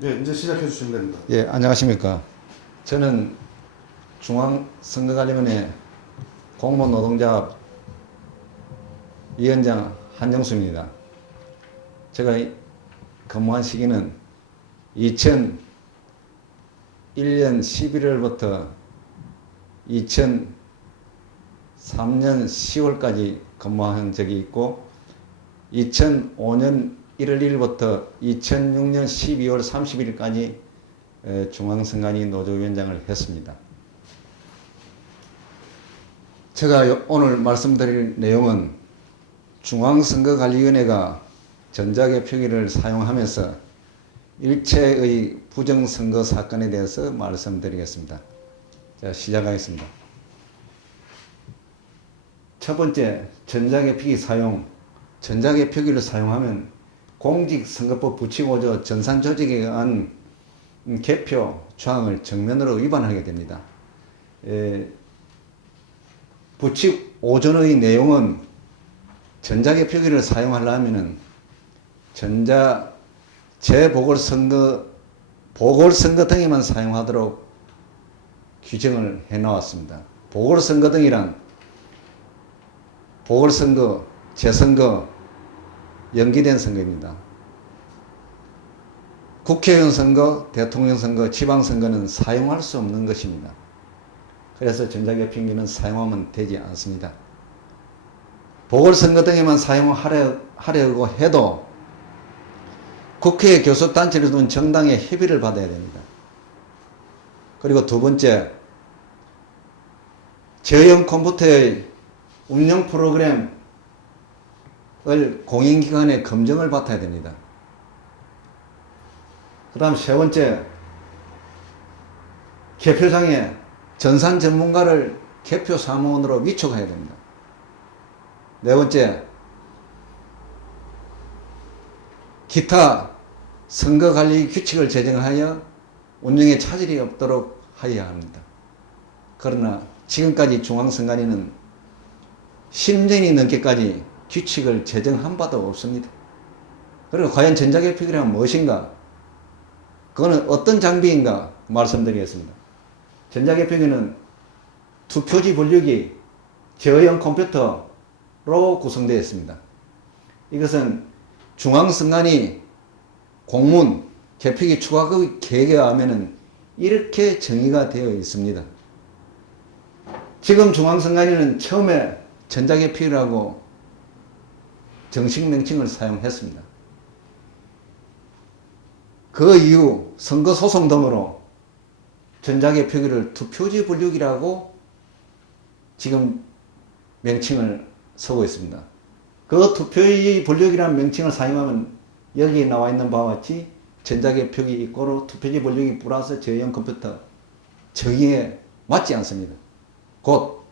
네, 이제 시작해 주시면 됩니다. 예, 안녕하십니까. 저는 중앙선거관리위원회 공무원 노동자 위원장 한정수입니다. 제가 근무한 시기는 2001년 11월부터 2003년 10월까지 근무한 적이 있고 2005년 1월 1일부터 2006년 12월 31일까지 중앙선관위 노조위원장을 했습니다. 제가 오늘 말씀드릴 내용은 중앙선거관리위원회가 전자개표기를 사용하면서 일체의 부정선거 사건에 대해서 말씀드리겠습니다. 자, 시작하겠습니다. 첫 번째, 전자개표기 사용. 전자개표기를 사용하면 공직선거법 부칙 5조 전산조직에 의한 개표 조항을 정면으로 위반하게 됩니다. 부칙 5조의 내용은 전자개표기를 사용하려면 보궐선거 등에만 사용하도록 규정을 해 놓았습니다. 보궐선거 등이란 보궐선거, 재선거, 연기된 선거입니다. 국회의원 선거, 대통령 선거, 지방선거는 사용할 수 없는 것입니다. 그래서 전자개표기는 사용하면 되지 않습니다. 보궐선거 등에만 사용하려고 해도 국회 교섭단체를 둔 정당의 협의를 받아야 됩니다. 그리고 두 번째, 저형 컴퓨터의 운영 프로그램을 공인기관의 검증을 받아야 됩니다. 그 다음 세 번째, 개표장에 전산 전문가를 개표 사무원으로 위촉해야 됩니다. 네 번째, 기타 선거관리 규칙을 제정하여 운영에 차질이 없도록 하여야 합니다. 그러나 지금까지 중앙선관위는 10년이 넘게까지 규칙을 제정한 바도 없습니다. 그리고 과연 전자개표기란 무엇인가? 그거는 어떤 장비인가 말씀드리겠습니다. 전자개표기는 투표지 분류기, 저형 컴퓨터로 구성되어 있습니다. 이것은 중앙선관위 공문, 개표기 추가 계획에 하면은 이렇게 정의가 되어 있습니다. 지금 중앙선관위는 처음에 전자개표기라고 정식 명칭을 사용했습니다. 그 이후 선거소송 등으로 전자개표기를 투표지 분류기라고 지금 명칭을 쓰고 있습니다. 그 투표지 분류기라는 명칭을 사용하면 여기 나와 있는 바와 같이 전자개표기 이꼬르 투표지 분류기 플러스 저형 컴퓨터 정의에 맞지 않습니다. 곧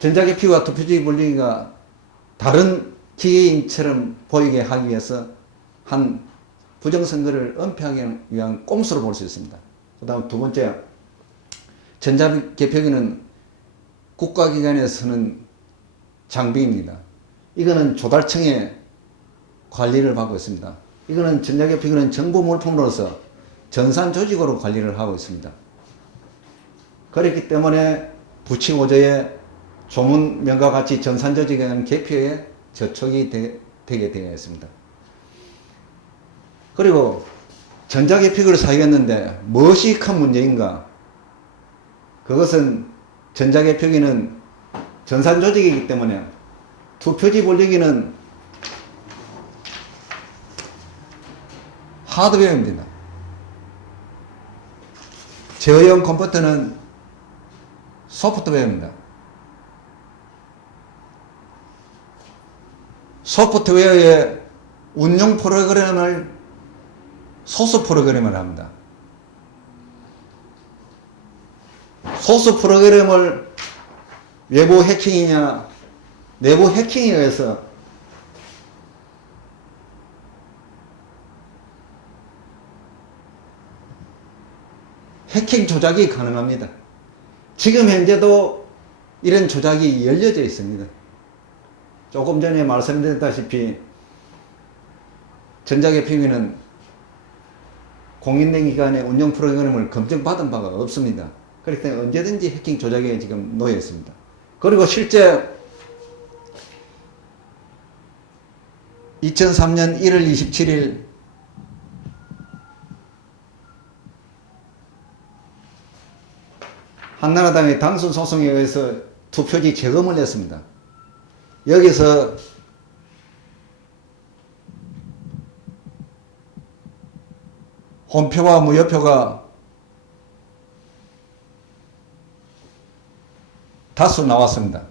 전자개표기와 투표지 분류기가 다른 기계인처럼 보이게 하기 위해서 한 부정선거를 은폐하기 위한 꼼수로 볼 수 있습니다. 그 다음 두 번째, 전자개표기는 국가기관에서 쓰는 장비입니다. 이거는 조달청에 관리를 받고 있습니다. 이거는 전자개표기는 정부 물품으로서 전산조직으로 관리를 하고 있습니다. 그렇기 때문에 부칙 5조의 조문명과 같이 전산조직에 의한 개표에 저촉이 되게 되어 있습니다. 그리고 전자개표기를 사용했는데 무엇이 큰 문제인가? 그것은 전자개표기는 전산조직이기 때문에 투표지 분류기는 하드웨어입니다. 저형 컴퓨터는 소프트웨어입니다. 소프트웨어의 운용 프로그램을 소스 프로그램을 합니다. 소스 프로그램을 외부 해킹이냐 내부 해킹에 의해서 해킹 조작이 가능합니다. 지금 현재도 이런 조작이 열려져 있습니다. 조금 전에 말씀드렸다시피 전자개표기는 공인된 기관의 운영 프로그램을 검증받은 바가 없습니다. 그렇기 때문에 언제든지 해킹 조작에 지금 놓여 있습니다. 그리고 실제 2003년 1월 27일 한나라당의 당선 소송에 의해서 투표지 재검을 했습니다. 여기서 혼표와 무효표가 다수 나왔습니다.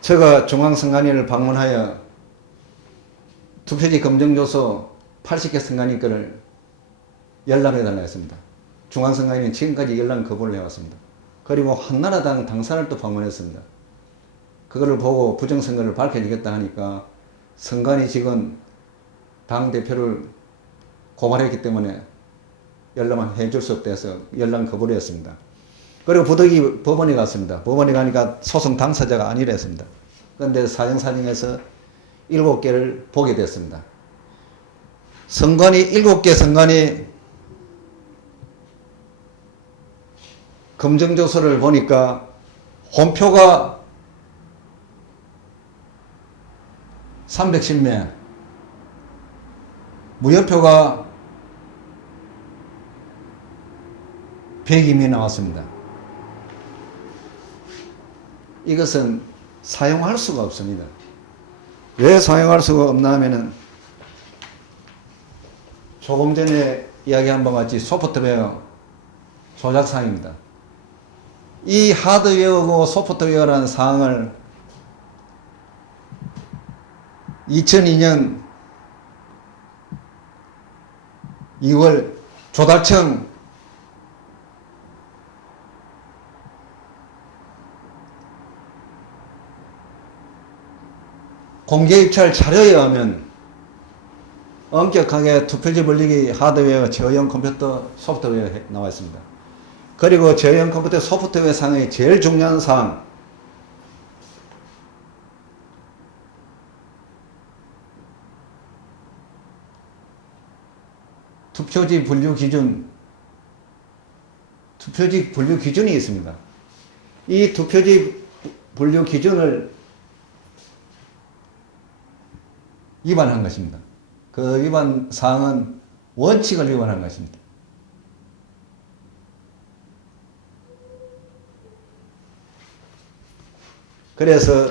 제가 중앙선관위를 방문하여 투표지 검증조서 80개 선관위 거를 열람해달라 했습니다. 중앙선관위는 지금까지 열람 거부를 해왔습니다. 그리고 한나라당 당사를 또 방문했습니다. 그거를 보고 부정선거를 밝혀주겠다 하니까 선관위 직원 당대표를 고발했기 때문에 열람을 해줄 수 없다 해서 열람 거부를 했습니다. 그리고 부득이 법원에 갔습니다. 법원에 가니까 소송 당사자가 아니라 했습니다. 그런데 사정사정해서 7개를 보게 됐습니다. 선관위 7개 선관위 검증조서를 보니까 혼표가 310매, 무효표가 102매 나왔습니다. 이것은 사용할 수가 없습니다. 왜 사용할 수가 없나 하면은 조금 전에 이야기한 바와 같이 소프트웨어 조작사항입니다. 이 하드웨어고 소프트웨어라는 사항을 2002년 2월 조달청 공개 입찰 자료에 의하면 엄격하게 투표지 분리기 하드웨어 제어용 컴퓨터 소프트웨어에 나와 있습니다. 그리고 제어용 컴퓨터 소프트웨어 상의 제일 중요한 사항, 투표지 분류 기준, 투표지 분류 기준이 있습니다. 이 투표지 분류 기준을 위반한 것입니다. 그 위반 사항은 원칙을 위반한 것입니다. 그래서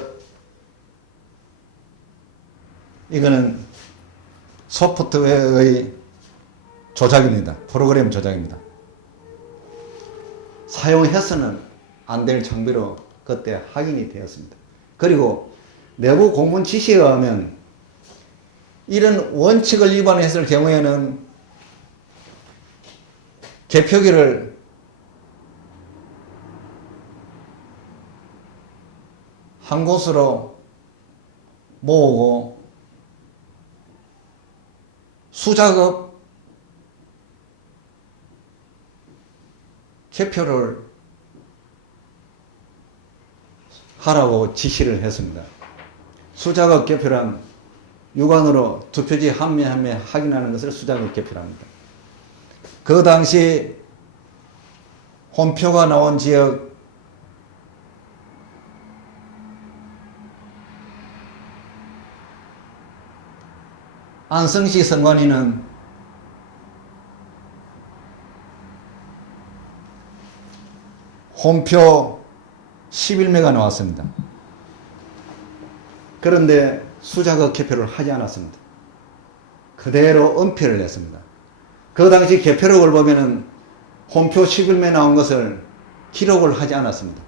이거는 소프트웨어의 조작입니다. 프로그램 조작입니다. 사용해서는 안 될 장비로 그때 확인이 되었습니다. 그리고 내부 공문 지시에 의하면 이런 원칙을 위반했을 경우에는 개표기를 한 곳으로 모으고 수작업 개표를 하라고 지시를 했습니다. 수작업 개표란 육안으로 투표지 한 매 한 매 확인하는 것을 수작업 개표랍니다. 그 당시 혼표가 나온 지역 안성시 선관위는 혼표 11매가 나왔습니다. 그런데 수작업 개표를 하지 않았습니다. 그대로 은폐를 냈습니다. 그 당시 개표록을 보면은 혼표 11매 나온 것을 기록을 하지 않았습니다.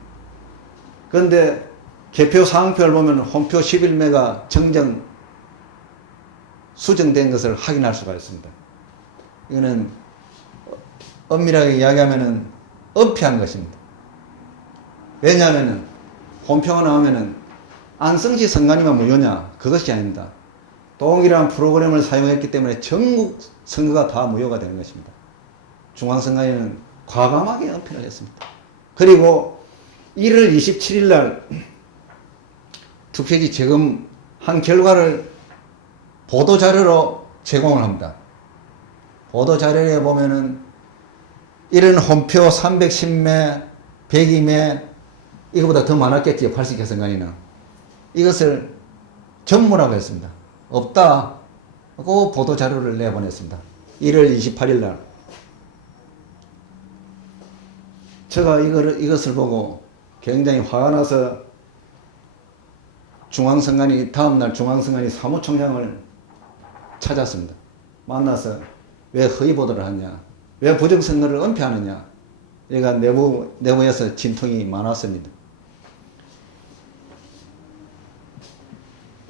그런데 개표 사항표를 보면 혼표 11매가 정정 수정된 것을 확인할 수가 있습니다. 이거는 엄밀하게 이야기하면은 은폐한 것입니다. 왜냐하면은 혼표가 나오면은 안성시 선관위만 무효냐? 그것이 아닙니다. 동일한 프로그램을 사용했기 때문에 전국 선거가 다 무효가 되는 것입니다. 중앙선관위는 과감하게 은폐를 했습니다. 그리고 1월 27일 날 투표지 재검한 결과를 보도자료로 제공을 합니다. 보도자료에 보면은 이런 홈표 310매, 102매, 이거보다 더 많았겠지요. 80개선관위는. 이것을 전무라고 했습니다. 없다. 그 보도자료를 내보냈습니다. 1월 28일 날. 제가 이것을 보고 굉장히 화가 나서 다음날 중앙선관위 사무총장을 찾았습니다. 만나서 왜 허위 보도를 하냐, 왜 부정선거를 은폐하느냐, 얘가 내부에서 진통이 많았습니다.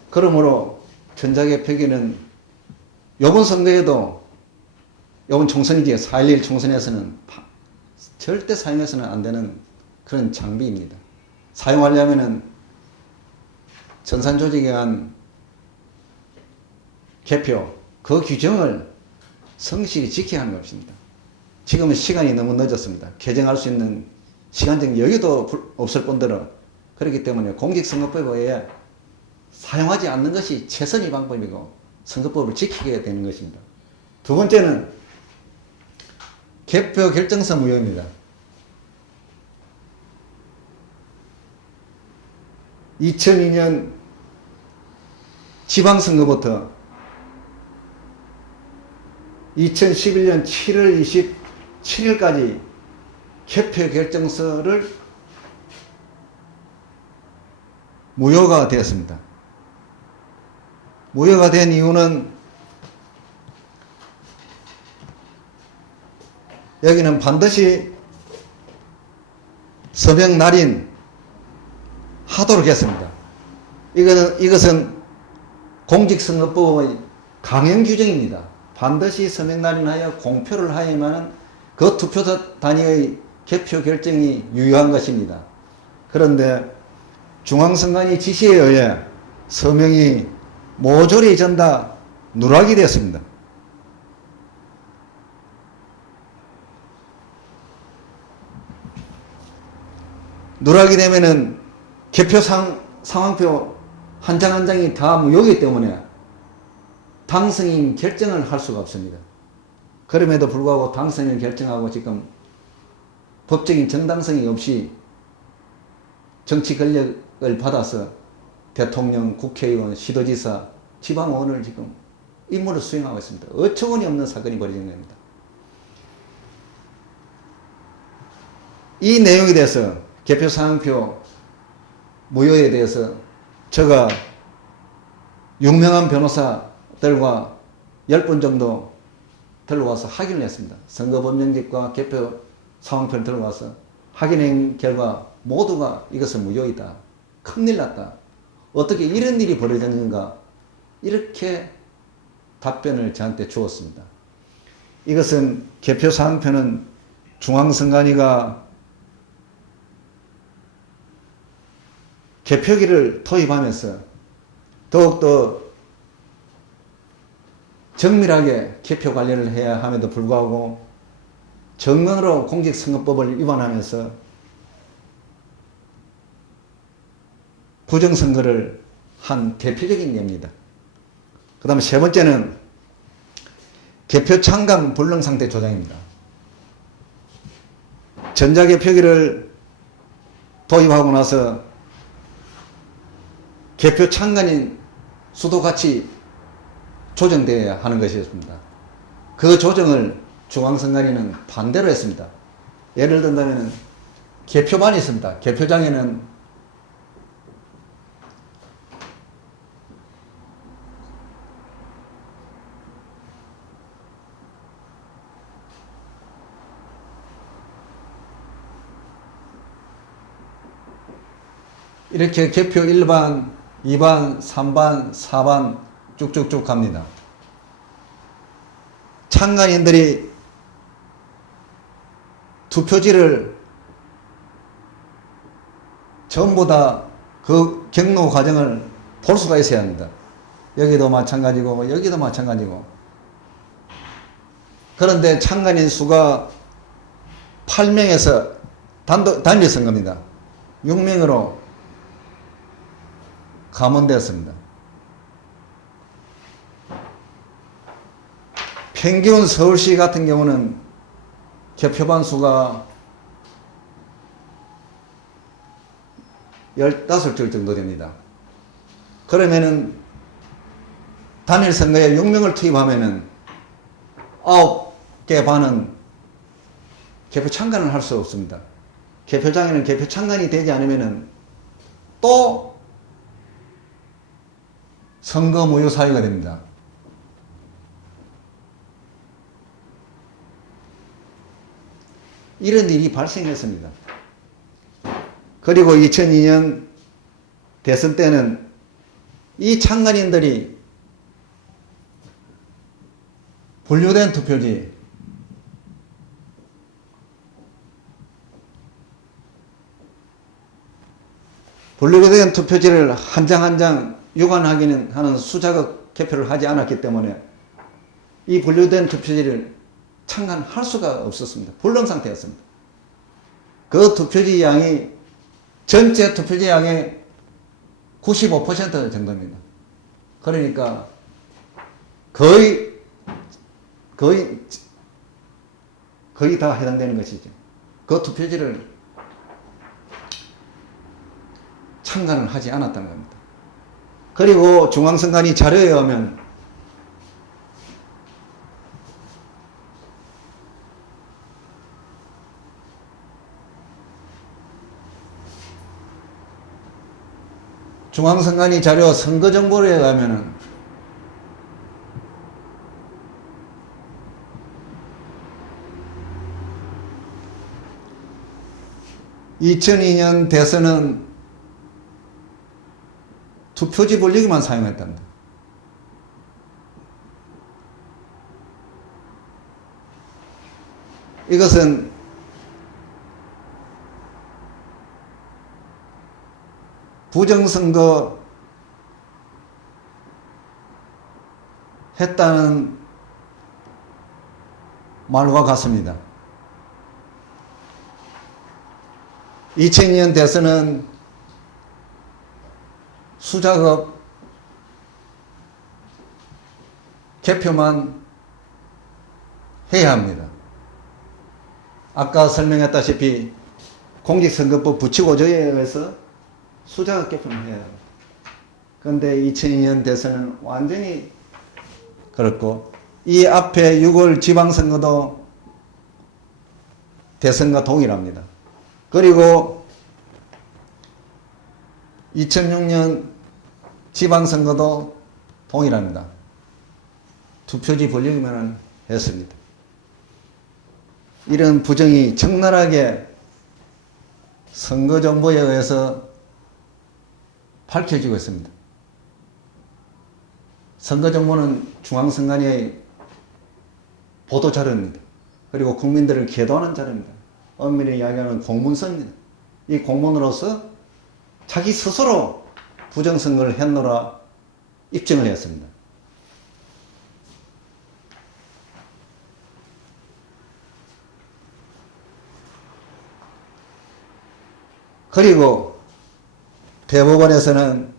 그러므로 전자개표기는 요번 선거에도, 요번 총선이지, 4.11 총선에서는 절대 사용해서는 안 되는 그런 장비입니다. 사용하려면은 전산 조직에 의한 개표, 그 규정을 성실히 지켜야 하는 것입니다. 지금은 시간이 너무 늦었습니다. 개정할 수 있는 시간적 여유도 없을 뿐더러, 그렇기 때문에 공직선거법에 사용하지 않는 것이 최선의 방법이고 선거법을 지키게 되는 것입니다. 두 번째는 개표 결정서 무효입니다. 2002년 지방선거부터 2011년 7월 27일까지 개표 결정서를 무효가 되었습니다. 무효가 된 이유는 여기는 반드시 서명 날인 하도록 했습니다. 이것은 공직선거법의 강행 규정입니다. 반드시 서명 날인하여 공표를 하여야만 그 투표소 단위의 개표 결정이 유효한 것입니다. 그런데 중앙선관위 지시에 의해 서명이 모조리 전다 누락이 되었습니다. 누락이 되면은 개표 상황표 한 장 한 장이 다 무효이기 때문에 당선인 결정을 할 수가 없습니다. 그럼에도 불구하고 당선인을 결정하고 지금 법적인 정당성이 없이 정치 권력을 받아서 대통령, 국회의원, 시도지사, 지방의원을 지금 임무를 수행하고 있습니다. 어처구니 없는 사건이 벌어진 겁니다. 이 내용에 대해서, 개표 상황표 무효에 대해서 제가 유명한 변호사들과 10분 정도 들러와서 확인을 했습니다. 선거법령집과 개표 상황표를 들러와서 확인한 결과 모두가 이것은 무효이다. 큰일 났다. 어떻게 이런 일이 벌어졌는가, 이렇게 답변을 저한테 주었습니다. 이것은 개표 상황표는 중앙선관위가 개표기를 도입하면서 더욱더 정밀하게 개표 관리를 해야 함에도 불구하고 정면으로 공직선거법을 위반하면서 부정선거를 한 대표적인 예입니다. 그 다음에 세 번째는 개표 창간 불능상태 조장입니다. 전자개표기를 도입하고 나서 개표 창간인 수도 같이 조정되어야 하는 것이었습니다. 그 조정을 중앙선관위는 반대로 했습니다. 예를 든다면 개표반이 있습니다. 개표장에는 이렇게 개표 1반, 2반, 3반, 4반 쭉쭉쭉 갑니다. 참관인들이 투표지를 전부 다 그 경로 과정을 볼 수가 있어야 합니다. 여기도 마찬가지고 여기도 마찬가지고. 그런데 참관인 수가 8명에서 단일 선거입니다. 6명으로 감원되었습니다. 평균 서울시 같은 경우는 개표반 수가 15줄 정도 됩니다. 그러면은 단일 선거에 6명을 투입하면은 9개 반은 개표 참관을 할 수 없습니다. 개표장에는 개표 참관이 되지 않으면은 또 선거 무효 사유가 됩니다. 이런 일이 발생했습니다. 그리고 2002년 대선 때는 이 참관인들이 분류된 투표지, 분류된 투표지를 한 장 한 장 유관하기는 하는 수자극 개표를 하지 않았기 때문에 이 분류된 투표지를 참관할 수가 없었습니다. 불능 상태였습니다. 그 투표지 양이 전체 투표지 양의 95% 정도입니다. 그러니까 거의 다 해당되는 것이죠. 그 투표지를 참관을 하지 않았다는 겁니다. 그리고 중앙선관위 자료에 의하면 중앙선관위 자료 선거정보에 의하면은 2002년 대선은 투표지 분리기만 사용했답니다. 이것은 부정선거 했다는 말과 같습니다. 2002년 대선은 수작업 개표만 해야 합니다. 아까 설명했다시피 공직선거법 부치고조에 의해서 수작업 개표는 해야 합니다. 그런데 2002년 대선은 완전히 그렇고, 이 앞에 6월 지방선거도 대선과 동일합니다. 그리고 2006년 지방선거도 동일합니다. 투표지 분리기만 했습니다. 이런 부정이 적나라하게 선거정보에 의해서 밝혀지고 있습니다. 선거정보는 중앙선관위의 보도자료입니다. 그리고 국민들을 계도하는 자료입니다. 엄밀히 이야기하는 공문서입니다. 이 공문으로서 자기 스스로 부정선거를 했노라 입증을 했습니다. 그리고 대법원에서는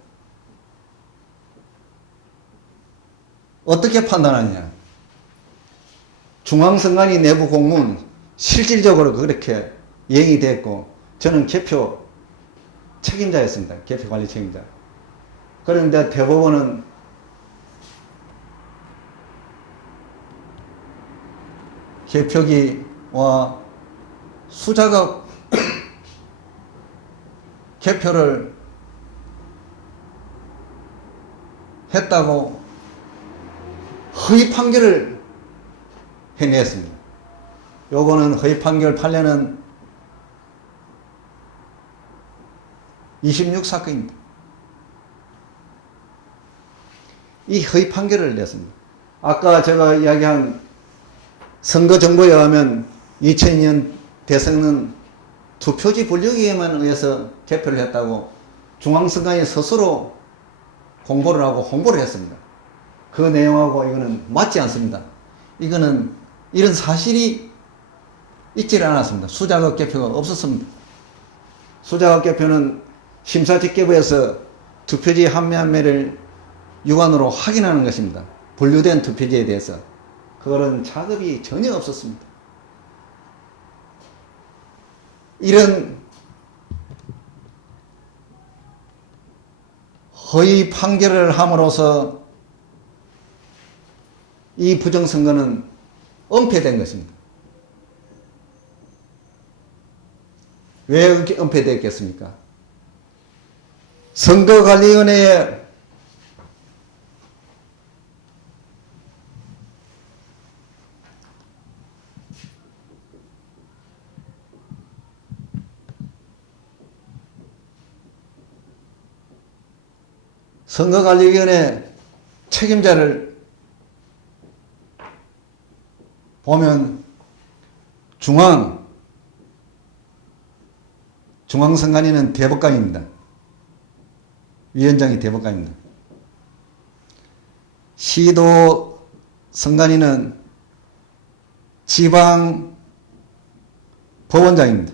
어떻게 판단하느냐. 중앙선관위 내부 공문 실질적으로 그렇게 얘기됐고, 저는 개표 책임자였습니다. 개표관리 책임자. 그런데 대법원은 개표기와 수작업 개표를 했다고 허위 판결을 해냈습니다. 요거는 허위 판결 판례는 26사건입니다. 이 허위 판결을 냈습니다. 아까 제가 이야기한 선거정보에 의하면 2002년 대선은 투표지 분류기에만 의해서 개표를 했다고 중앙선관위 스스로 공고를 하고 홍보를 했습니다. 그 내용하고 이거는 맞지 않습니다. 이거는 이런 사실이 있지를 않았습니다. 수작업 개표가 없었습니다. 수작업 개표는 심사집계부에서 투표지 한 매 한 매를 육안으로 확인하는 것입니다. 분류된 투표지에 대해서. 그런 작업이 전혀 없었습니다. 이런 허위 판결을 함으로써 이 부정선거는 은폐된 것입니다. 왜 은폐됐겠습니까? 선거관리위원회에 선거관리위원회 책임자를 보면 중앙선관위는 대법관입니다. 위원장이 대법관입니다. 시도 선관위는 지방 법원장입니다.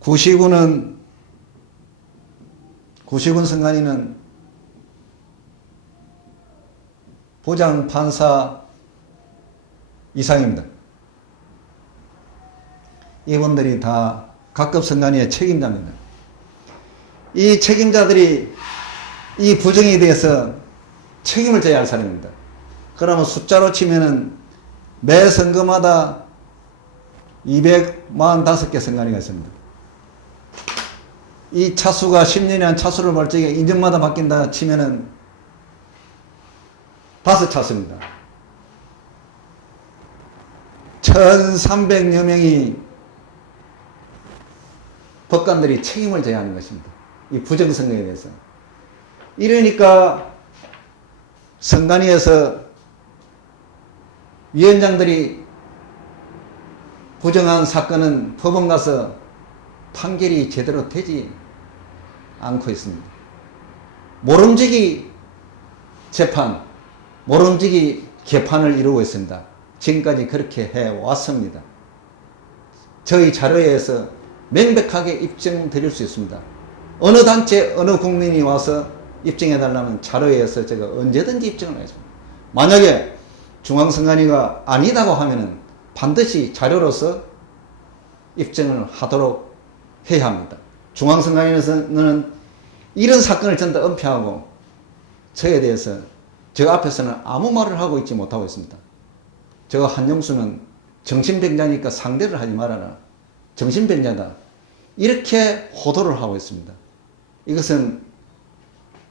구시군 선관위는 부장판사 이상입니다. 이분들이 다 각급 선관위의 책임자입니다. 이 책임자들이 이 부정에 대해서 책임을 져야 할 사람입니다. 그러면 숫자로 치면은 매 선거마다 245개 선관위가 있습니다. 이 차수가 10년에 한 차수를 멀쩡히 인정마다 바뀐다 치면은 5차수입니다. 1300여 명이 법관들이 책임을 져야 하는 것입니다. 이 부정선거에 대해서. 이러니까 선관위에서 위원장들이 부정한 사건은 법원 가서 판결이 제대로 되지 않고 있습니다. 모름지기 재판, 모름지기 개판을 이루고 있습니다. 지금까지 그렇게 해왔습니다. 저희 자료에 의해서 명백하게 입증드릴 수 있습니다. 어느 단체, 어느 국민이 와서 입증해달라는 자료에 의해서 제가 언제든지 입증을 하겠습니다. 만약에 중앙선관위가 아니다고 하면은 반드시 자료로서 입증을 하도록 해야 합니다. 중앙선관위에서는 이런 사건을 전부 다 은폐하고 저에 대해서 저 앞에서는 아무 말을 하고 있지 못하고 있습니다. 저 한영수는 정신병자니까 상대를 하지 말아라. 정신병자다. 이렇게 호도를 하고 있습니다. 이것은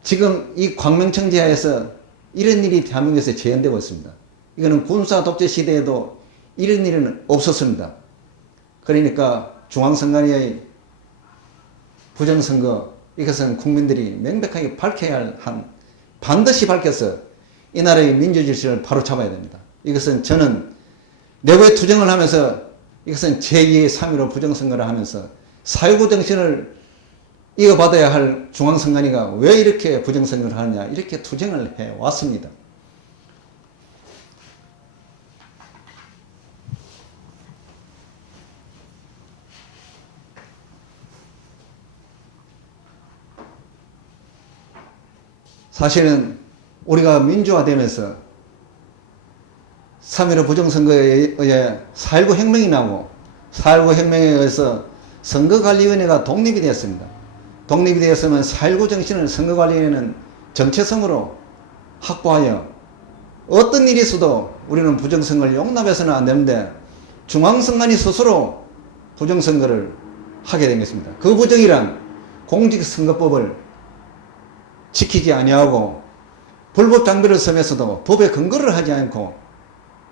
지금 이 광명청지하에서 이런 일이 대한민국에서 재현되고 있습니다. 이거는 군사 독재 시대에도 이런 일은 없었습니다. 그러니까 중앙선관위의 부정선거, 이것은 국민들이 명백하게 밝혀야 할 반드시 밝혀서 이 나라의 민주질서를 바로잡아야 됩니다. 이것은 저는 내부에 투쟁을 하면서 이것은 제2의 3.15 부정선거를 하면서 사회구 정신을 이어받아야 할 중앙선관위가 왜 이렇게 부정선거를 하느냐 이렇게 투쟁을 해왔습니다. 사실은 우리가 민주화되면서 3.15 부정선거에 의해 4.19 혁명이 나고 4.19 혁명에 의해서 선거관리위원회가 독립이 되었습니다. 독립이 되었으면 4.19 정신을 선거관리위원회는 정체성으로 확보하여 어떤 일이 있어도 우리는 부정선거를 용납해서는 안 되는데 중앙선관위 스스로 부정선거를 하게 된 것입니다. 그 부정이란 공직선거법을 지키지 아니하고 불법 장비를 쓰면서도 법에 근거를 하지 않고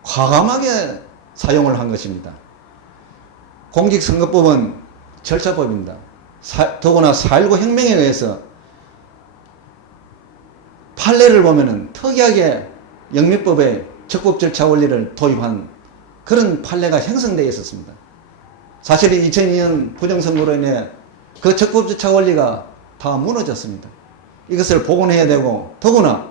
과감하게 사용을 한 것입니다. 공직선거법은 절차법입니다. 더구나 4.19 혁명에 의해서 판례를 보면은 특이하게 영미법에 적법 절차 원리를 도입한 그런 판례가 형성되어 있었습니다. 사실 2002년 부정선거로 인해 그 적법 절차 원리가 다 무너졌습니다. 이것을 복원해야 되고 더구나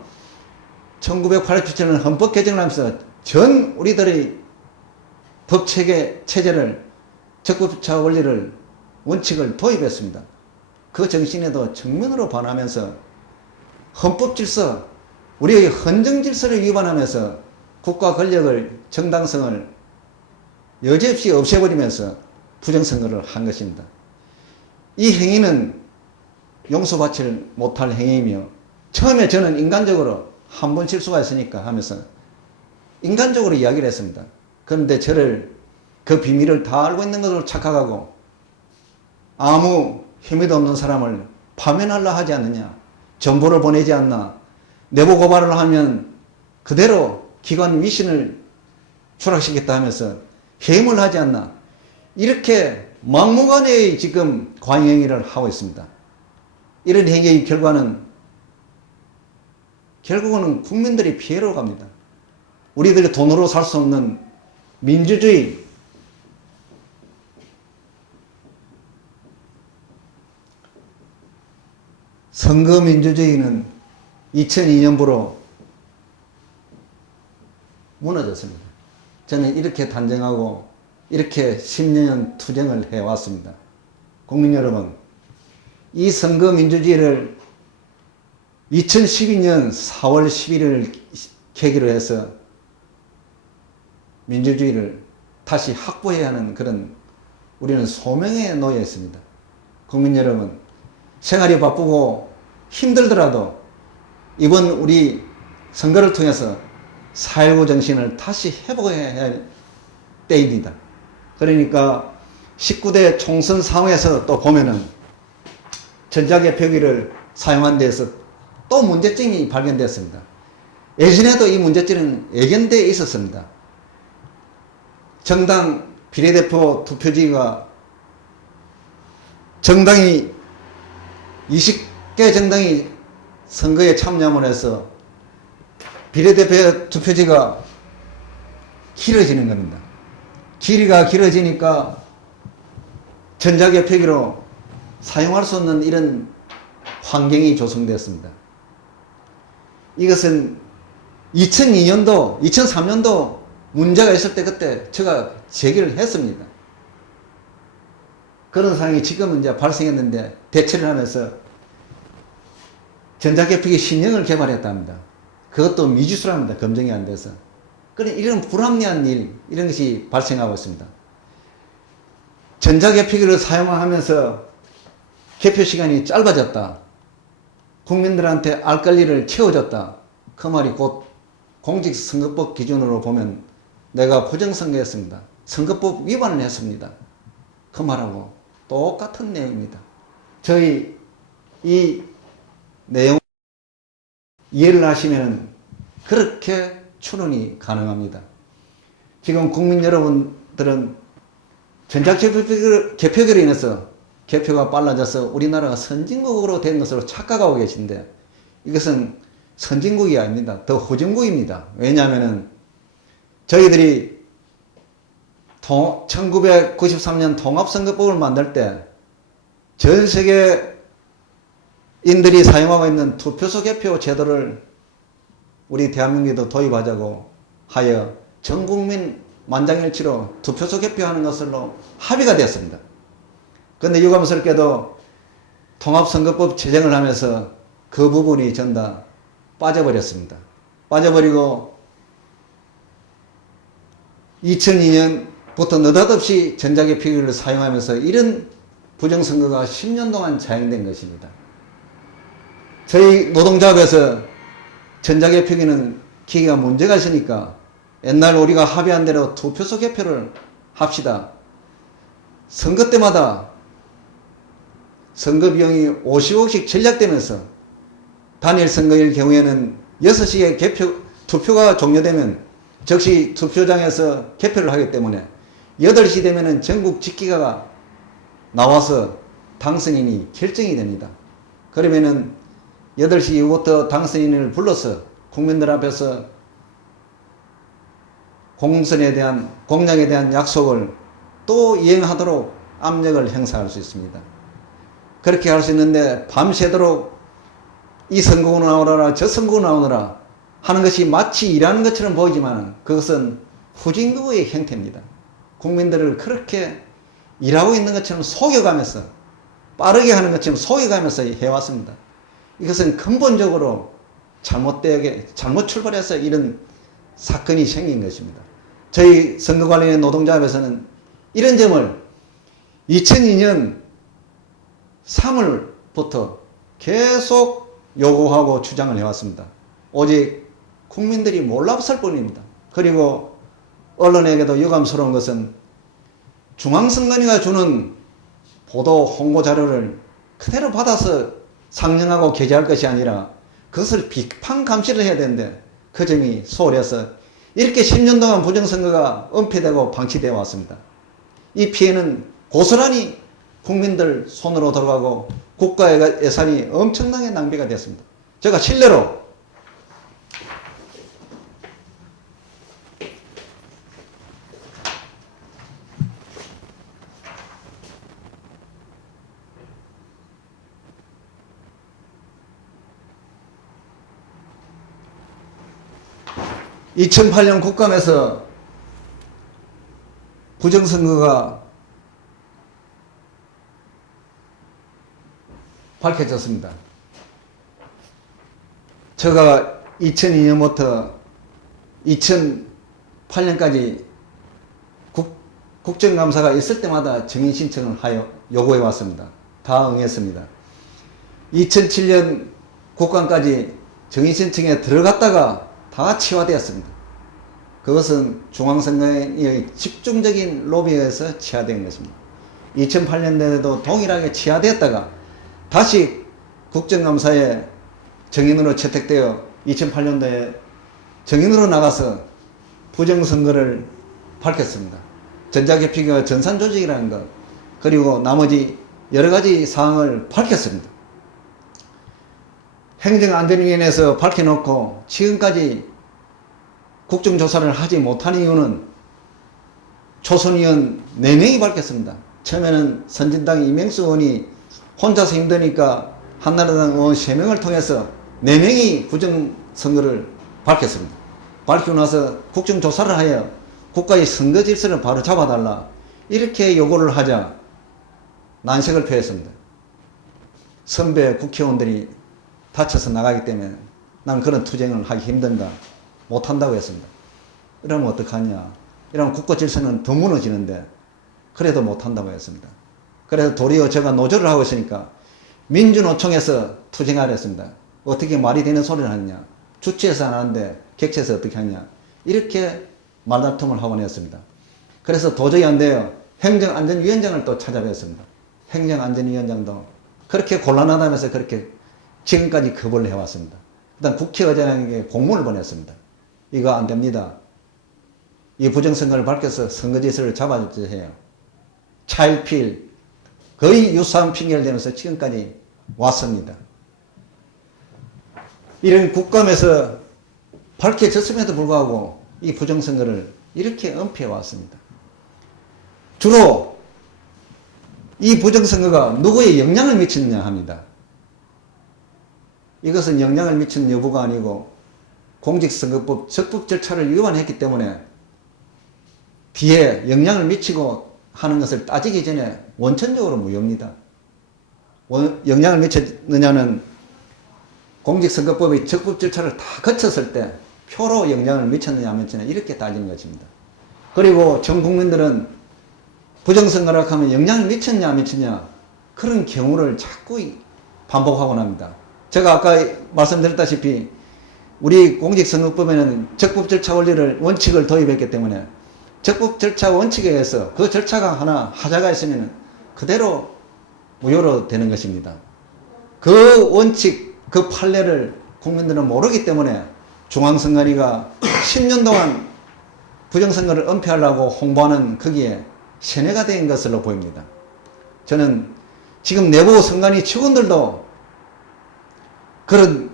1987년 헌법 개정을 하면서 전 우리들의 법체계 체제를 적법절차 원리를 원칙을 도입했습니다. 그 정신에도 정면으로 반하면서 헌법 질서 우리의 헌정 질서를 위반하면서 국가 권력을, 정당성을 여지없이 없애버리면서 부정선거를 한 것입니다. 이 행위는 용서받지 못할 행위이며, 처음에 저는 인간적으로 한 번 실수가 있으니까 하면서 인간적으로 이야기를 했습니다. 그런데 저를 그 비밀을 다 알고 있는 것으로 착각하고 아무 혐의도 없는 사람을 파면하려 하지 않느냐, 정보를 보내지 않나, 내부 고발을 하면 그대로 기관 미신을 추락시켰다 하면서 해임을 하지 않나, 이렇게 막무가내의 지금 관행위를 하고 있습니다. 이런 행위의 결과는 결국은 국민들이 피해로 갑니다. 우리들이 돈으로 살 수 없는 민주주의, 선거 민주주의는 2002년부로 무너졌습니다. 저는 이렇게 단정하고 이렇게 10년 투쟁을 해왔습니다. 국민 여러분, 이 선거 민주주의를 2012년 4월 11일을 계기로 해서 민주주의를 다시 확보해야 하는 그런 우리는 소명에 놓여 있습니다. 국민 여러분, 생활이 바쁘고 힘들더라도 이번 우리 선거를 통해서 4.19 정신을 다시 회복해야 할 때입니다. 그러니까 19대 총선 상황에서 또 보면은 전자개표기를 사용한 데에서 또 문제점이 발견되었습니다. 예전에도 이 문제점은 예견되어 있었습니다. 정당 비례대표 투표지가 정당이 20개 정당이 선거에 참여함으로 해서 비례대표 투표지가 길어지는 겁니다. 길이가 길어지니까 전자개표기로 사용할 수 없는 이런 환경이 조성되었습니다. 이것은 2002년도, 2003년도 문제가 있을 때 그때 제가 제기를 했습니다. 그런 상황이 지금은 이제 발생했는데 대처를 하면서 전자개표기 신형을 개발했답니다. 그것도 미지수랍니다. 검증이 안 돼서. 그런 이런 불합리한 일, 이런 것이 발생하고 있습니다. 전자개표기를 사용하면서 개표 시간이 짧아졌다. 국민들한테 알 권리를 채워줬다. 그 말이 곧 공직선거법 기준으로 보면 내가 부정선거했습니다. 선거법 위반을 했습니다. 그 말하고 똑같은 내용입니다. 저희 이 내용 이해를 하시면 그렇게 추론이 가능합니다. 지금 국민 여러분들은 전자개표기로 인해서 개표가 빨라져서 우리나라가 선진국으로 된 것으로 착각하고 계신데 이것은 선진국이 아닙니다. 더 후진국입니다. 왜냐하면 저희들이 1993년 통합선거법을 만들 때 전 세계인들이 사용하고 있는 투표소 개표 제도를 우리 대한민국에도 도입하자고 하여 전국민 만장일치로 투표소 개표하는 것으로 합의가 되었습니다. 그런데 유감스럽게도 통합선거법 제정을 하면서 그 부분이 전 다 빠져버렸습니다. 빠져버리고 2002년부터 느닷없이 전자개표기를 사용하면서 이런 부정선거가 10년 동안 자행된 것입니다. 저희 노동조합에서 전자개표기는 기기가 문제가 있으니까 옛날 우리가 합의한 대로 투표소 개표를 합시다. 선거 때마다 선거 비용이 50억씩 전략되면서 단일 선거일 경우에는 6시에 투표가 종료되면 즉시 투표장에서 개표를 하기 때문에 8시 되면은 전국 직기가 나와서 당선인이 결정이 됩니다. 그러면은 8시 이후부터 당선인을 불러서 국민들 앞에서 공약에 대한 약속을 또 이행하도록 압력을 행사할 수 있습니다. 그렇게 할 수 있는데 밤새도록 이 선거구 나오너라 저 선거구 나오너라 하는 것이 마치 일하는 것처럼 보이지만 그것은 후진국의 형태입니다. 국민들을 그렇게 일하고 있는 것처럼 속여가면서 빠르게 하는 것처럼 속여가면서 해왔습니다. 이것은 근본적으로 잘못 출발해서 이런 사건이 생긴 것입니다. 저희 선거관리위 노동조합에서는 이런 점을 2002년 3월부터 계속 요구하고 주장을 해왔습니다. 오직 국민들이 몰랐을 뿐입니다. 그리고 언론에게도 유감스러운 것은 중앙선관위가 주는 보도 홍보 자료를 그대로 받아서 상정하고 게재할 것이 아니라 그것을 비판 감시를 해야 되는데 그 점이 소홀해서 이렇게 10년 동안 부정선거가 은폐되고 방치되어 왔습니다. 이 피해는 고스란히 국민들 손으로 들어가고 국가의 예산이 엄청나게 낭비가 됐습니다. 제가 실례로 2008년 국감에서 부정선거가 밝혀졌습니다. 제가 2002년부터 2008년까지 국정감사가 있을 때마다 정인 신청을 하여 요구해 왔습니다. 다 응했습니다. 2007년 국감까지 정인 신청에 들어갔다가 다 치화되었습니다. 그것은 중앙선관위의 집중적인 로비에 의해서 치화된 것입니다. 2008년도에도 동일하게 치화되었다가 다시 국정감사에 정인으로 채택되어 2008년도에 정인으로 나가서 부정선거를 밝혔습니다. 전자개표기가 전산조직이라는 것, 그리고 나머지 여러가지 사항을 밝혔습니다. 행정안전위원회에서 밝혀놓고 지금까지 국정조사를 하지 못한 이유는 초선의원 4명이 밝혔습니다. 처음에는 선진당 이명수 의원이 혼자서 힘드니까 한나라당 의원 3명을 통해서 4명이 부정선거를 밝혔습니다. 밝히고 나서 국정조사를 하여 국가의 선거 질서를 바로 잡아달라 이렇게 요구를 하자 난색을 표했습니다. 선배 국회의원들이 다쳐서 나가기 때문에 난 그런 투쟁을 하기 힘든가 못한다고 했습니다. 이러면 어떡하냐, 이러면 국가 질서는 더 무너지는데 그래도 못한다고 했습니다. 그래서 도리어 제가 노조를 하고 있으니까 민주노총에서 투쟁하려 했습니다. 어떻게 말이 되는 소리를 하느냐, 주치에서 안 하는데 객체에서 어떻게 하냐, 이렇게 말다툼을 하곤 했습니다. 그래서 도저히 안 돼요. 행정안전위원장을 또 찾아뵀습니다. 행정안전위원장도 그렇게 곤란하다면서 그렇게 지금까지 거부를 해왔습니다. 일단 국회의장에게 공문을 보냈습니다. 이거 안 됩니다. 이 부정선거를 밝혀서 선거질서를 잡아줘야 해요. 차일피일 거의 유사한 핑계를 대면서 지금까지 왔습니다. 이런 국감에서 밝혀졌음에도 불구하고 이 부정선거를 이렇게 은폐해 왔습니다. 주로 이 부정선거가 누구에 영향을 미치느냐 합니다. 이것은 영향을 미치는 여부가 아니고 공직선거법 적법 절차를 위반했기 때문에 뒤에 영향을 미치고 하는 것을 따지기 전에 원천적으로 무효입니다. 영향을 미쳤느냐는 공직선거법의 적법 절차를 다 거쳤을 때 표로 영향을 미쳤느냐 안 미쳤느냐 이렇게 따지는 것입니다. 그리고 전 국민들은 부정선거라고 하면 영향을 미쳤냐 안 미쳤냐 그런 경우를 자꾸 반복하곤 합니다. 제가 아까 말씀드렸다시피 우리 공직선거법에는 적법 절차 원칙을 도입했기 때문에 적법 절차 원칙에 의해서 그 절차가 하나 하자가 있으면 그대로 무효로 되는 것입니다. 그 원칙, 그 판례를 국민들은 모르기 때문에 중앙선관위가 10년 동안 부정선거를 은폐하려고 홍보하는 거기에 세뇌가 된 것으로 보입니다. 저는 지금 내부 선관위 직원들도 그런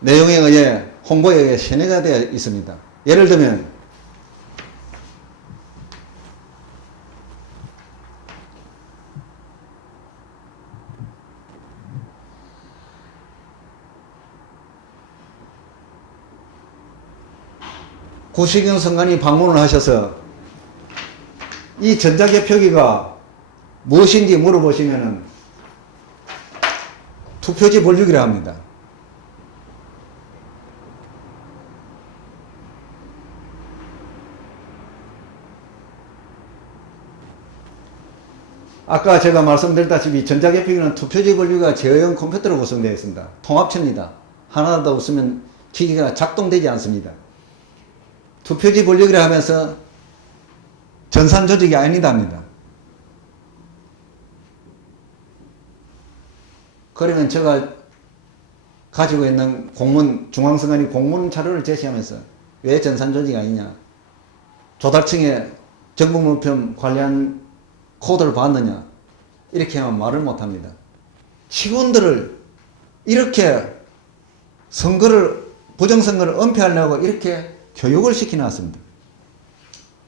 내용에 의해 홍보에 의해 세뇌가 되어 있습니다. 예를 들면 구시경 선관위 방문을 하셔서 이 전자개표기가 무엇인지 물어보시면은 투표지 분류기라 합니다. 아까 제가 말씀드렸다시피 전자개표기는 투표지 분류가 제어형 컴퓨터로 구성되어 있습니다. 통합체입니다. 하나도 없으면 기기가 작동되지 않습니다. 투표지 분류기를 하면서 전산 조직이 아니답니다. 그러면 제가 가지고 있는 공문, 중앙선관위 공문 자료를 제시하면서 왜 전산 조직이 아니냐? 조달청에 정부문편 관련 코드를 받느냐? 이렇게 하면 말을 못합니다. 직원들을 이렇게 부정선거를 은폐하려고 이렇게 교육을 시켜놨습니다.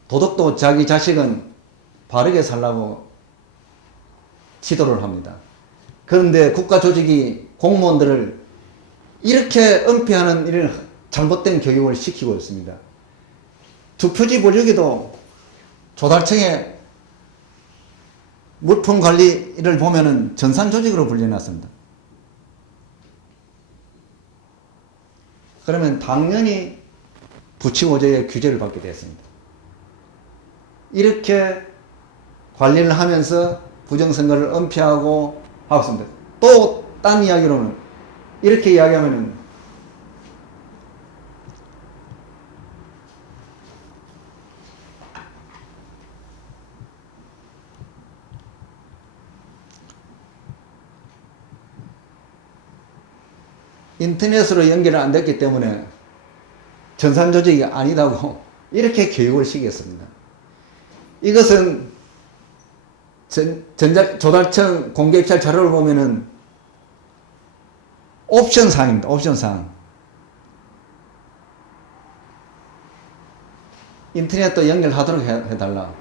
도덕도 자기 자식은 바르게 살라고 지도를 합니다. 그런데 국가조직이 공무원들을 이렇게 은폐하는 이런 잘못된 교육을 시키고 있습니다. 투표지 분류기도 조달청의 물품 관리를 보면은 전산조직으로 분류해놨습니다. 그러면 당연히 부치고저의 규제를 받게 되었습니다. 이렇게 관리를 하면서 부정선거를 은폐하고 하고 있습니다. 또 딴 이야기로는 이렇게 이야기하면은 인터넷으로 연결이 안 됐기 때문에 전산조직이 아니다고 이렇게 교육을 시켰습니다. 이것은 조달청 공개입찰 자료를 보면은 옵션 사항입니다. 옵션 사항. 인터넷도 연결하도록 해달라.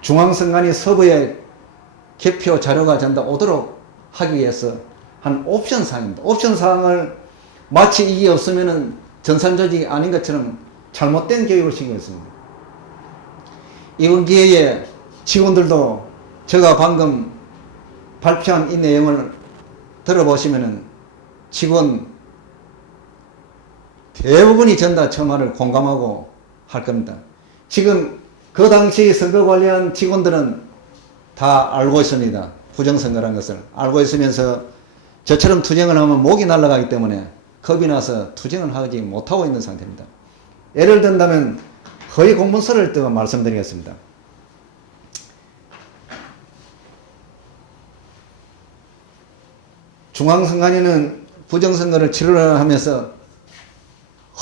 중앙선관위 서부에 개표 자료가 전달 오도록 하기 위해서 한 옵션 사항입니다. 옵션 사항을 마치 이게 없으면은 전산조직이 아닌 것처럼 잘못된 교육을 시키고 있습니다. 이번 기회에 직원들도 제가 방금 발표한 이 내용을 들어보시면은 직원 대부분이 전다 저 말을 공감하고 할 겁니다. 지금 그 당시 선거 관련 직원들은 다 알고 있습니다. 부정선거라는 것을 알고 있으면서 저처럼 투쟁을 하면 목이 날아가기 때문에 겁이 나서 투쟁을 하지 못하고 있는 상태입니다. 예를 든다면 허위 공문서를 또 말씀드리겠습니다. 중앙선관위는 부정선거를 치르하면서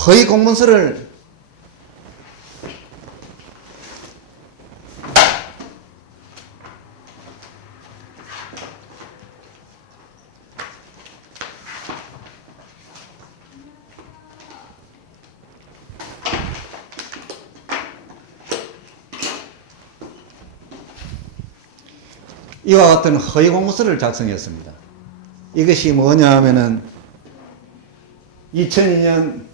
허위 공문서를 이와 같은 허위 공문서를 작성했습니다. 이것이 뭐냐 하면은 2002년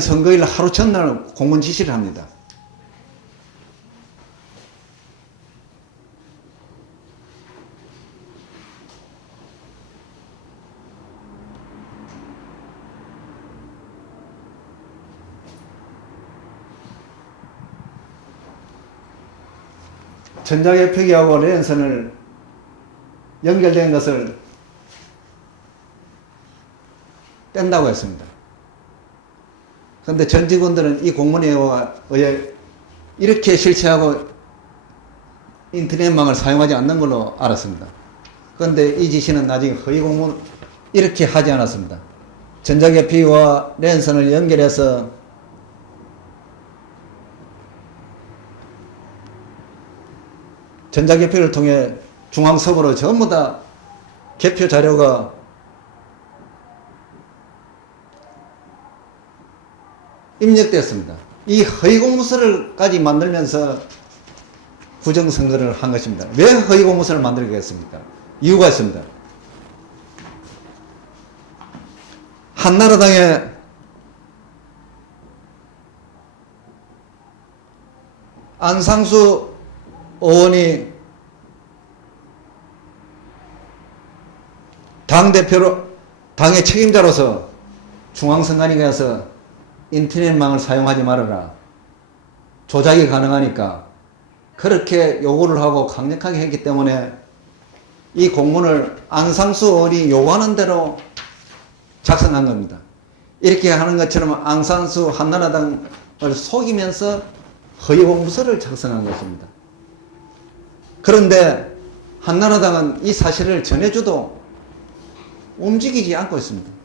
선거일 하루 전날 공문 지시를 합니다. 전자개표기하고 랜선을 연결된 것을 뗀다고 했습니다. 그런데 전 직원들은 이 공문에 의해 이렇게 실체하고 인터넷망을 사용하지 않는 걸로 알았습니다. 그런데 이 지시는 나중에 허위 공문 이렇게 하지 않았습니다. 전자개표기와 랜선을 연결해서 전자개표를 통해 중앙서부로 전부 다 개표 자료가 입력됐습니다. 이 허위 공문서를까지 만들면서 부정선거를 한 것입니다. 왜 허위 공문서를 만들겠습니까? 이유가 있습니다. 한나라당의 안상수 의원이 당대표로, 당의 책임자로서 중앙선관위가 해서 인터넷망을 사용하지 말아라. 조작이 가능하니까 그렇게 요구를 하고 강력하게 했기 때문에 이 공문을 앙상수 의원이 요구하는 대로 작성한 겁니다. 이렇게 하는 것처럼 앙상수 한나라당을 속이면서 허위 공문서를 작성한 것입니다. 그런데 한나라당은 이 사실을 전해줘도 움직이지 않고 있습니다.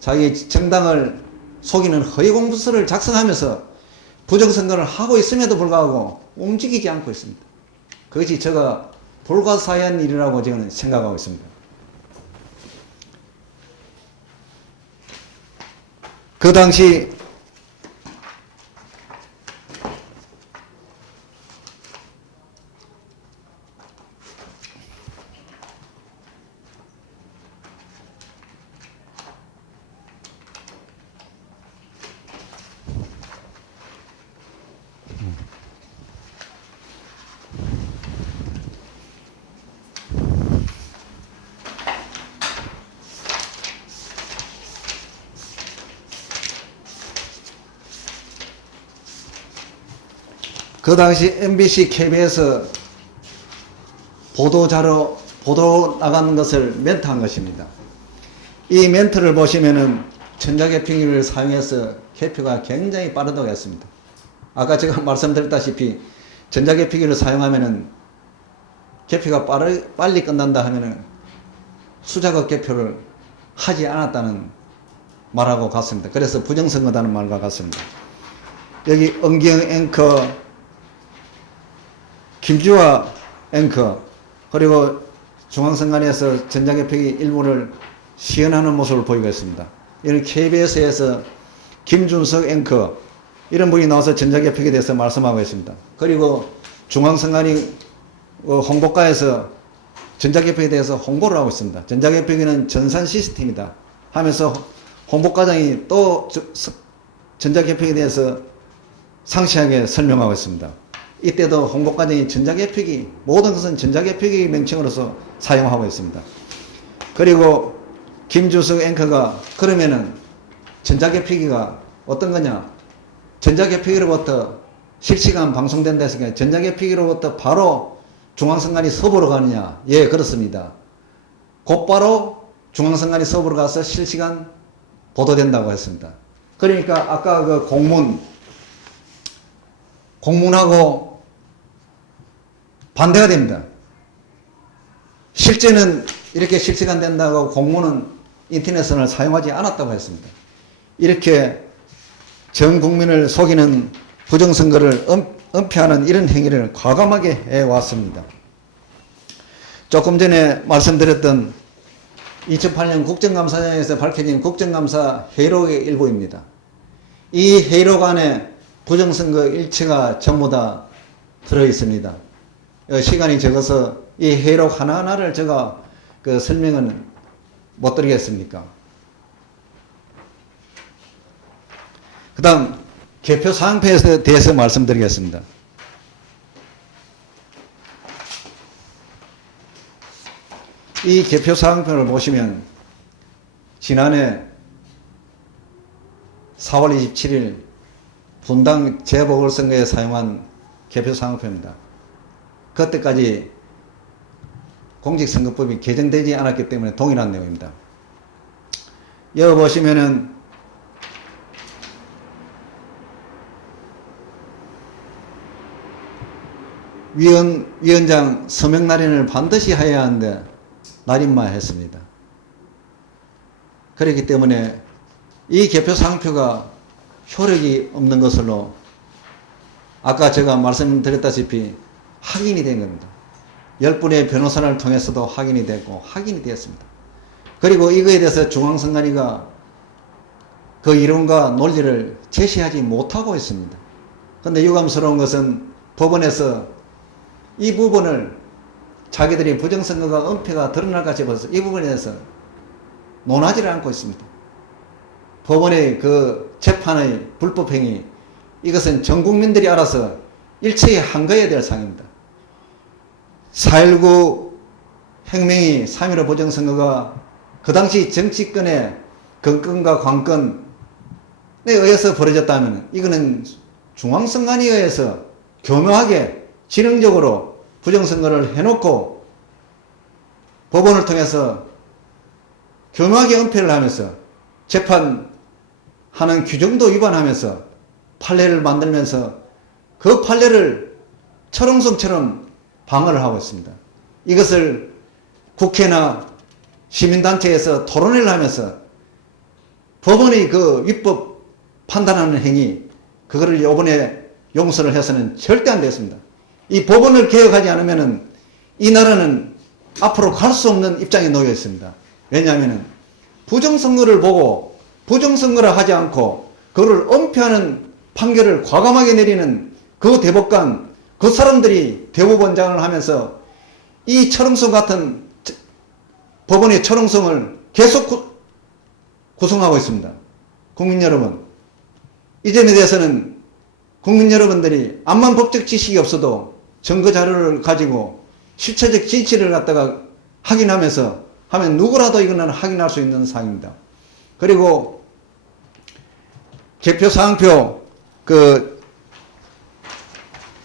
자기 정당을 속이는 허위 공문서를 작성하면서 부정선거를 하고 있음에도 불구하고 움직이지 않고 있습니다. 그것이 제가 불가사의한 일이라고 저는 생각하고 있습니다. 그 당시 그 당시 MBC, KBS 보도 나가는 것을 멘트한 것입니다. 이 멘트를 보시면은 전자개표기를 사용해서 개표가 굉장히 빠르다고 했습니다. 아까 제가 말씀드렸다시피 전자개표기를 사용하면은 개표가 빨리 끝난다 하면은 수작업 개표를 하지 않았다는 말하고 같습니다. 그래서 부정선거다는 말과 같습니다. 여기 은경 앵커, 김주화 앵커, 그리고 중앙선관위에서 전자개표기 일부를 시연하는 모습을 보이고 있습니다. 이런 KBS에서 김준석 앵커, 이런 분이 나와서 전자개표기에 대해서 말씀하고 있습니다. 그리고 중앙선관위 홍보과에서 전자개표기에 대해서 홍보를 하고 있습니다. 전자개표기는 전산 시스템이다 하면서 홍보과장이 또 전자개표기에 대해서 상세하게 설명하고 있습니다. 이때도 홍보과장이 전자개표기, 모든 것은 전자개표기 명칭으로서 사용하고 있습니다. 그리고 김주석 앵커가 그러면은 전자개표기가 어떤 거냐? 전자개표기로부터 실시간 방송된다 했으니까 전자개표기로부터 바로 중앙선관위 서버로 가느냐? 예, 그렇습니다. 곧바로 중앙선관위 서버로 가서 실시간 보도된다고 했습니다. 그러니까 아까 그 공문하고 반대가 됩니다. 실제는 이렇게 실시간 된다고 공문은 인터넷선을 사용하지 않았다고 했습니다. 이렇게 전 국민을 속이는 부정선거를 은폐하는 이런 행위를 과감하게 해왔습니다. 조금 전에 말씀드렸던 2008년 국정감사장에서 밝혀진 국정감사 회의록의 일부입니다. 이 회의록 안에 부정선거 일체가 전부 다 들어있습니다. 시간이 적어서 이 회의록 하나하나를 제가 설명은 못 드리겠습니까? 그 다음 개표 사항표에 대해서 말씀드리겠습니다. 이 개표 사항표를 보시면 지난해 4월 27일 분당 재보궐선거에 사용한 개표 사항표입니다. 그때까지 공직선거법이 개정되지 않았기 때문에 동일한 내용입니다. 여기 보시면은 위원장 서명 날인을 반드시 해야 하는데 날인만 했습니다. 그렇기 때문에 이 개표 사항표가 효력이 없는 것으로 아까 제가 말씀드렸다시피 확인이 된 겁니다. 10분의 변호사를 통해서도 확인이 됐고 확인이 되었습니다. 그리고 이거에 대해서 중앙선관위가 그 이론과 논리를 제시하지 못하고 있습니다. 그런데 유감스러운 것은 법원에서 이 부분을 자기들이 부정선거가 은폐가 드러날까 싶어서 이 부분에 대해서 논하지를 않고 있습니다. 법원의 그 재판의 불법행위, 이것은 전 국민들이 알아서 일체히 한거해야 될 사항입니다. 4.19 혁명이 3.15 부정선거가 그 당시 정치권의 건건과 관건 의해서 벌어졌다면 이거는 중앙선관위에 의해서 교묘하게 지능적으로 부정선거를 해놓고 법원을 통해서 교묘하게 은폐를 하면서 재판하는 규정도 위반하면서 판례를 만들면서 그 판례를 철옹성처럼 방어를 하고 있습니다. 이것을 국회나 시민단체에서 토론회를 하면서 법원의 그 위법 판단하는 행위, 그거를 이번에 용서를 해서는 절대 안 되겠습니다. 이 법원을 개혁하지 않으면은 이 나라는 앞으로 갈 수 없는 입장에 놓여 있습니다. 왜냐하면 부정선거를 보고 부정선거를 하지 않고 그걸 은폐하는 판결을 과감하게 내리는 그 대법관, 그 사람들이 대법원장을 하면서 이 철옹성 같은 법원의 철옹성을 계속 구성하고 있습니다. 국민 여러분, 이 점에 대해서는 국민 여러분들이 암만 법적 지식이 없어도 증거 자료를 가지고 실체적 진실을 갖다가 확인하면서 하면 누구라도 이거는 확인할 수 있는 사항입니다. 그리고 개표 사항표 그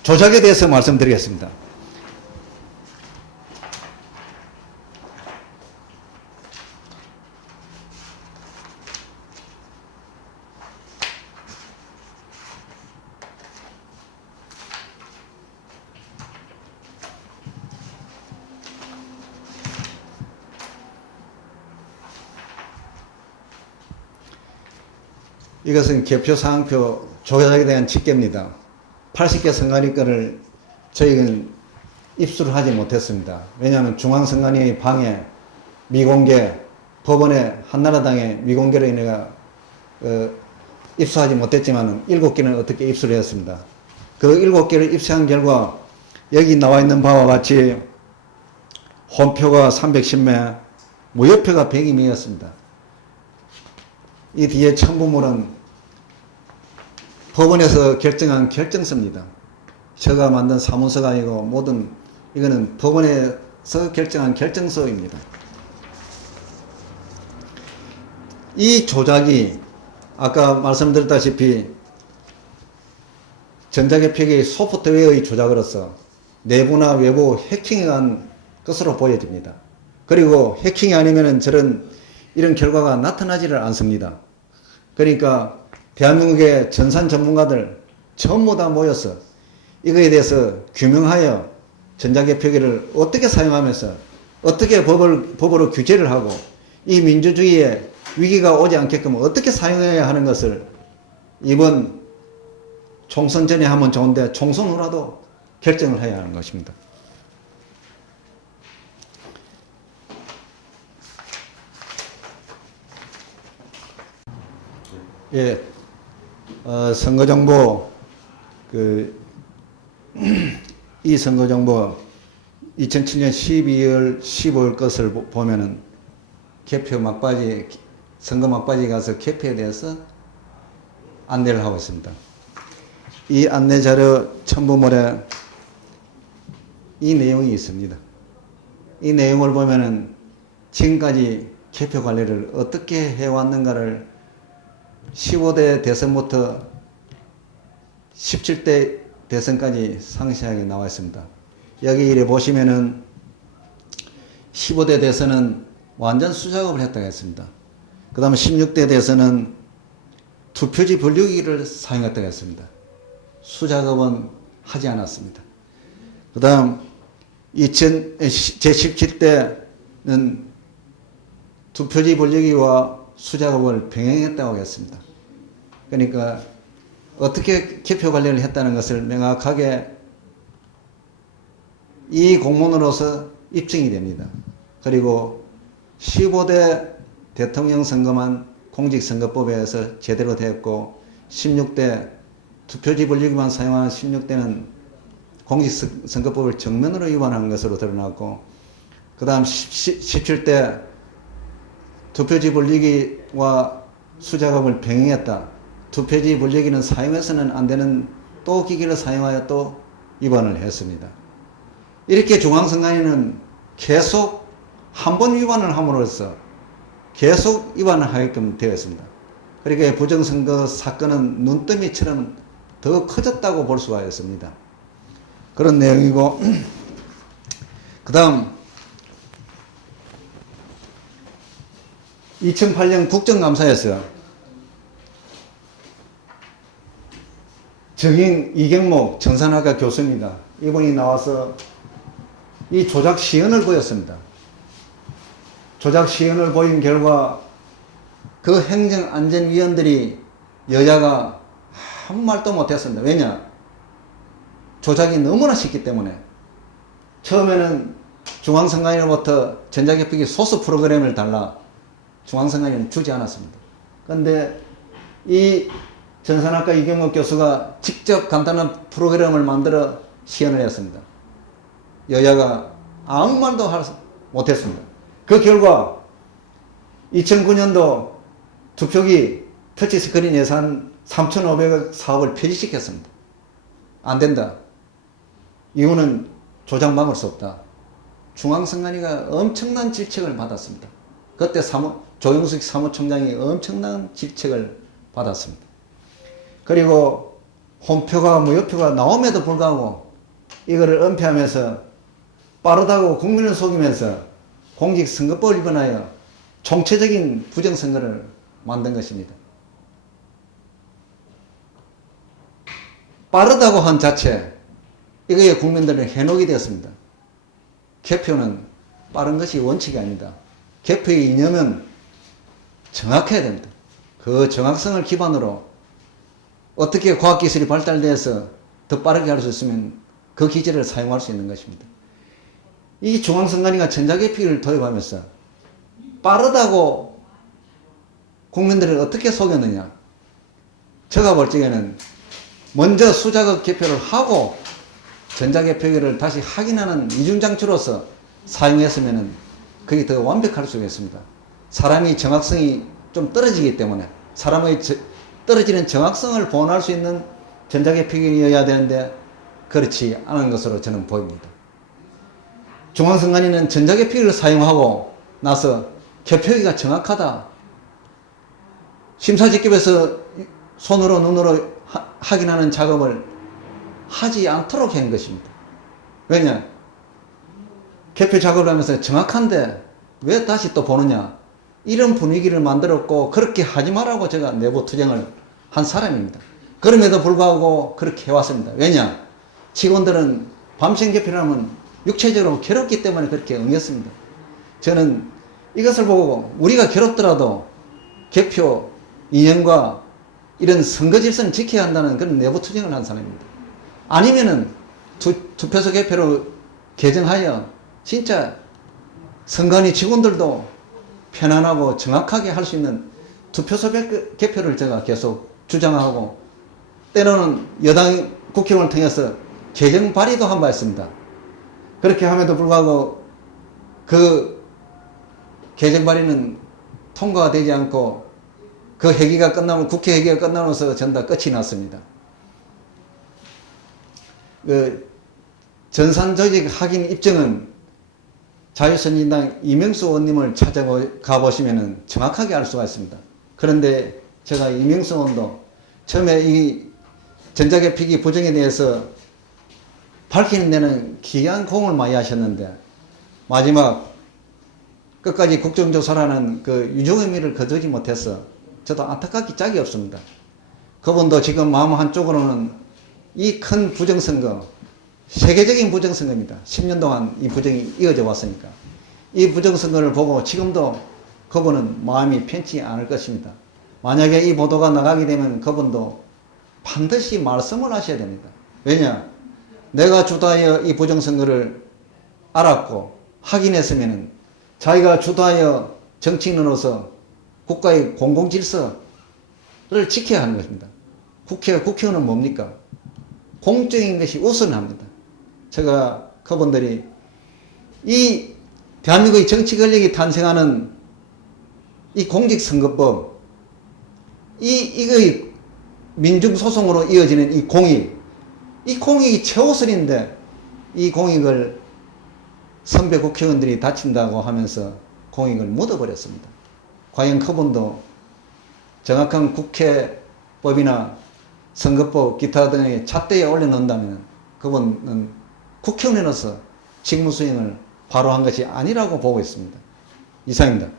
조작에 대해서 말씀드리겠습니다. 이것은 개표 사항표 조작에 대한 직계입니다. 80개 선관위 거를 저희는 입수를 하지 못했습니다. 왜냐하면 중앙선관위의 방해, 미공개, 법원의 한나라당의 미공개로 인해 입수하지 못했지만 7개는 어떻게 입수를 했습니다. 그 7개를 입수한 결과 여기 나와 있는 바와 같이 혼표가 310매, 무효표가 102매였습니다. 이 뒤에 첨부물은 법원에서 결정한 결정서입니다. 제가 만든 사문서가 아니고 모든 이거는 법원에서 결정한 결정서입니다. 이 조작이 아까 말씀드렸다시피 전자개표기의 소프트웨어의 조작으로서 내부나 외부 해킹에 간 것으로 보여집니다. 그리고 해킹이 아니면은 이런 결과가 나타나지를 않습니다. 그러니까 대한민국의 전산 전문가들 전부 다 모여서 이거에 대해서 규명하여 전자개표기를 어떻게 사용하면서 어떻게 법으로 규제를 하고 이 민주주의에 위기가 오지 않게끔 어떻게 사용해야 하는 것을 이번 총선 전에 하면 좋은데 총선 후라도 결정을 해야 하는 것입니다. 예, 선거정보, 이 선거정보 2007년 12월, 15일 것을 보면은 선거 막바지 가서 개표에 대해서 안내를 하고 있습니다. 이 안내자료 첨부물에 이 내용이 있습니다. 이 내용을 보면은 지금까지 개표 관리를 어떻게 해왔는가를 15대 대선부터 17대 대선까지 상세하게 나와 있습니다. 여기 이래 보시면은 15대 대선은 완전 수작업을 했다고 했습니다. 그 다음에 16대 대선은 투표지 분류기를 사용했다고 했습니다. 수작업은 하지 않았습니다. 그 다음 제17대는 투표지 분류기와 수작업을 병행했다고 했습니다. 그러니까 어떻게 개표 관리를 했다는 것을 명확하게 이 공문으로서 입증이 됩니다. 그리고 15대 대통령 선거만 공직선거법에 의해서 제대로 되었고 16대 투표지 분류기만 사용한 16대는 공직선거법을 정면으로 위반한 것으로 드러났고 그 다음 17대 투표지 분류기와 수작업을 병행했다. 투표지 분류기는 사용해서는 안 되는 또 기기를 사용하여 또 위반을 했습니다. 이렇게 중앙선관위는 계속 한 번 위반을 함으로써 계속 위반을 하게끔 되어 있습니다. 그러니까 부정선거 사건은 눈더미처럼 더 커졌다고 볼 수가 있습니다. 그런 내용이고, 그 다음 2008년 국정감사에서 정인 이경목 정산학과 교수입니다. 이분이 나와서 이 조작 시연을 보였습니다. 조작 시연을 보인 결과 그 행정안전위원들이 여야가 아무 말도 못했습니다. 왜냐? 조작이 너무나 쉽기 때문에. 처음에는 중앙선관위로부터 전자개표기 소스 프로그램을 달라 중앙선관위는 주지 않았습니다. 그런데 이 전산학과 이경목 교수가 직접 간단한 프로그램을 만들어 시연을 했습니다. 여야가 아무 말도 못했습니다. 그 결과 2009년도 투표기 터치스크린 예산 3,500억 사업을 폐지시켰습니다. 안 된다. 이유는 조작 막을 수 없다. 중앙선관위가 엄청난 질책을 받았습니다. 그때 조영숙 사무총장이 엄청난 질책을 받았습니다. 그리고 혼표가 무효표가 나옴에도 불구하고 이거를 은폐하면서 빠르다고 국민을 속이면서 공직선거법을 위반하여 총체적인 부정선거를 만든 것입니다. 빠르다고 한 자체, 이거에 국민들은 해독이 되었습니다. 개표는 빠른 것이 원칙이 아닙니다. 개표의 이념은 정확해야 됩니다. 그 정확성을 기반으로 어떻게 과학기술이 발달돼서 더 빠르게 할 수 있으면 그 기제를 사용할 수 있는 것입니다. 이 중앙선관위가 전자개표기를 도입하면서 빠르다고 국민들을 어떻게 속였느냐. 제가 볼 적에는 먼저 수자극 개표를 하고 전자개표기를 다시 확인하는 이중장치로서 사용했으면 그게 더 완벽할 수 있습니다. 사람이 정확성이 좀 떨어지기 때문에 사람의 떨어지는 정확성을 보완할 수 있는 전자개표기여야 되는데 그렇지 않은 것으로 저는 보입니다. 중앙선관위는 전자개표기를 사용하고 나서 개표기가 정확하다. 심사직급에서 손으로 눈으로 확인하는 작업을 하지 않도록 한 것입니다. 왜냐? 개표 작업을 하면서 정확한데 왜 다시 또 보느냐? 이런 분위기를 만들었고 그렇게 하지 말라고 제가 내부 투쟁을 한 사람입니다. 그럼에도 불구하고 그렇게 해왔습니다. 왜냐? 직원들은 밤샘 개표를 하면 육체적으로 괴롭기 때문에 그렇게 응했습니다. 저는 이것을 보고 우리가 괴롭더라도 개표 이념과 이런 선거 질서는 지켜야 한다는 그런 내부 투쟁을 한 사람입니다. 아니면은 투표소 개표로 개정하여 진짜 선관위 직원들도 편안하고 정확하게 할 수 있는 투표소 개표를 제가 계속 주장하고 때로는 여당 국회의원을 통해서 개정 발의도 한 바 있습니다. 그렇게 함에도 불구하고 그 개정 발의는 통과가 되지 않고 그 회기가 끝나면 국회 회기가 끝나면서 전다 끝이 났습니다. 그 전산조직 확인 입증은 자유선진당 이명수 의원님을 찾아가 보시면 정확하게 알 수가 있습니다. 그런데 제가 이명수 의원도 처음에 이 전자개표기 부정에 대해서 밝히는 데는 귀한 공을 많이 하셨는데 마지막 끝까지 국정조사라는 그 유종의미를 거두지 못해서 저도 안타깝기 짝이 없습니다. 그분도 지금 마음 한쪽으로는 이 큰 부정선거, 세계적인 부정선거입니다. 10년 동안 이 부정이 이어져 왔으니까. 이 부정선거를 보고 지금도 그분은 마음이 편치 않을 것입니다. 만약에 이 보도가 나가게 되면 그분도 반드시 말씀을 하셔야 됩니다. 왜냐? 내가 주도하여 이 부정선거를 알았고 확인했으면 자기가 주도하여 정치인으로서 국가의 공공질서를 지켜야 하는 것입니다. 국회의원은 뭡니까? 공적인 것이 우선합니다. 제가 그분들이 이 대한민국의 정치 권력이 탄생하는 이 공직선거법, 이거의 민중소송으로 이어지는 이 공익이 최우선인데 이 공익을 선배 국회의원들이 다친다고 하면서 공익을 묻어버렸습니다. 과연 그분도 정확한 국회법이나 선거법 기타 등의 잣대에 올려놓는다면 그분은 국회의원으로서 직무 수행을 바로 한 것이 아니라고 보고 있습니다. 이상입니다.